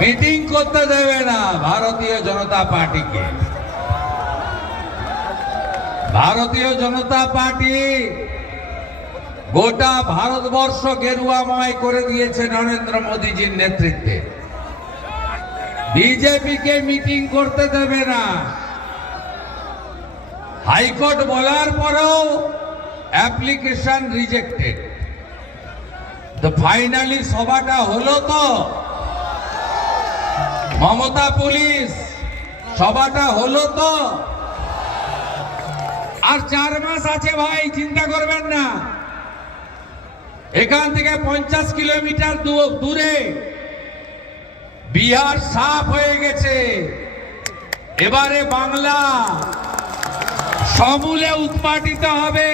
Meeting করতে দেবে না ভারতীয় জনতা পার্টিকে। ভারতীয় জনতা পার্টি গোটা ভারতবর্ষ গেরুয়াময় করে দিয়েছে নরেন্দ্র মোদীজির নেতৃত্বে। বিজেপিকে মিটিং করতে দেবে না। হাইকোর্ট বলার পরেও অ্যাপ্লিকেশন রিজেক্টেড। তো ফাইনালি সভাটা হলো তো। মমতা পুলিশ, সভাটা হলো তো। আর চার মাস আছে ভাই, চিন্তা করবেন না। এখান থেকে পঞ্চাশ কিলোমিটার দূরে বিহার সাফ হয়ে গেছে। এবারে বাংলা সমূলে উৎপাটিত হবে।